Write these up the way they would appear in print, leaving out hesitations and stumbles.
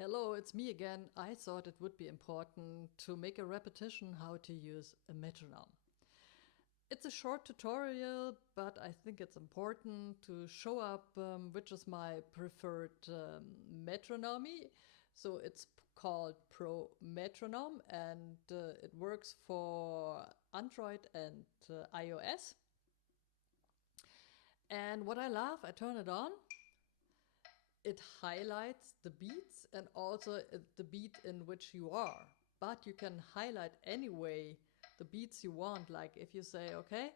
Hello, it's me again. I thought it would be important to make a repetition how to use a metronome. It's a short tutorial, but I think it's important to show up which is my preferred metronome. So it's called Pro Metronome and it works for Android and iOS. And what I love, I turn it on. It highlights the beats and also the beat in which you are. But you can highlight anyway the beats you want. Like if you say, okay,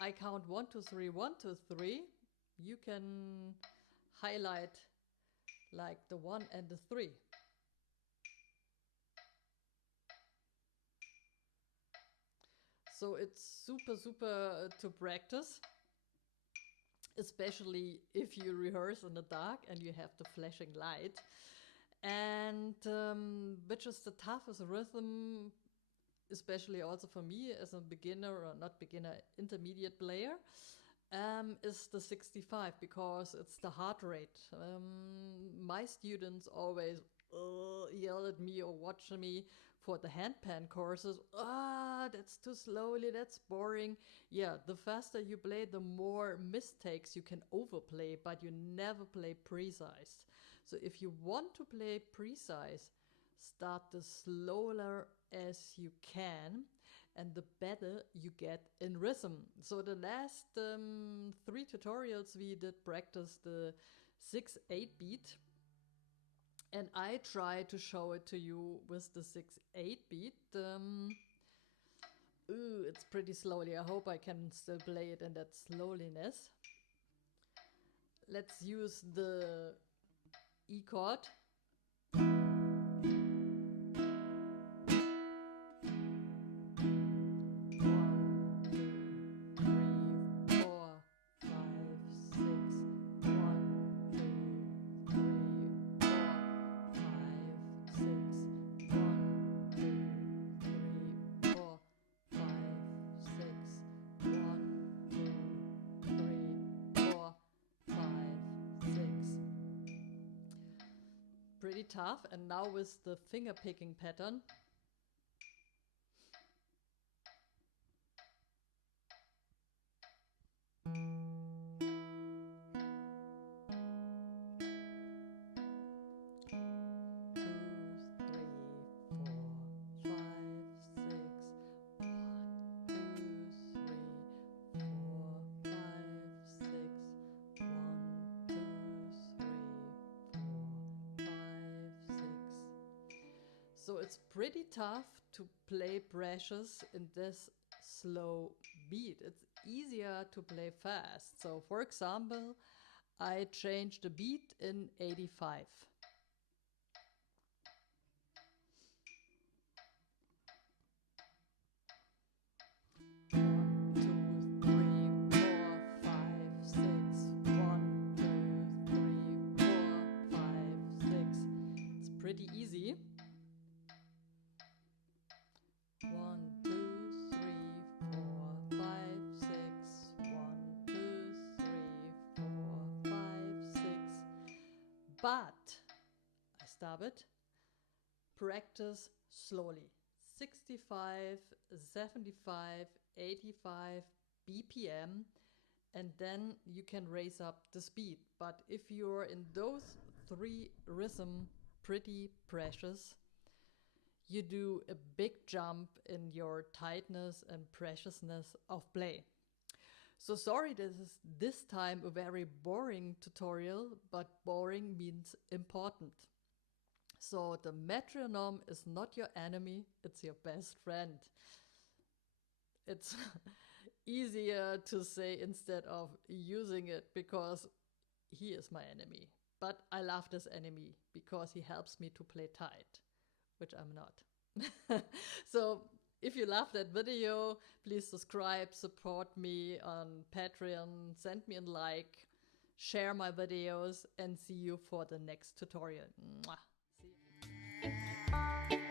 I count 1, 2, 3, 1, 2, 3, you can highlight like the 1 and the 3. So it's super to practice. Especially if you rehearse in the dark and you have the flashing light. And which is the toughest rhythm, especially also for me as a beginner, or not beginner, intermediate player, is the 65 because it's the heart rate. My students always yell at me or watch me for the handpan courses. That's too slowly, that's boring. Yeah, the faster you play, the more mistakes you can overplay, but you never play precise. So if you want to play precise, start the slower as you can, and the better you get in rhythm. So the last 3 tutorials we did practice the 6/8 beat. And I try to show it to you with the 6/8 beat. It's pretty slowly. I hope I can still play it in that slowliness. Let's use the E chord. Pretty tough. And now with the finger picking pattern. So it's pretty tough to play brushes in this slow beat. It's easier to play fast. So for example, I changed the beat in 85. Pretty easy. 1, 2, 3, 4, 5, 6. 1, 2, 3, 4, 5, 6. But I stop it. Practice slowly. 65, 75, 85 BPM, and then you can raise up the speed. But if you're in those 3 rhythm pretty precious, you do a big jump in your tightness and preciousness of play. So sorry, this is this time a very boring tutorial, but boring means important. So the metronome is not your enemy, it's your best friend. It's easier to say instead of using it because he is my enemy. But I love this enemy because he helps me to play tight, which I'm not. So if you love that video, please subscribe, support me on Patreon, send me a like, share my videos, and see you for the next tutorial. Mwah. See you.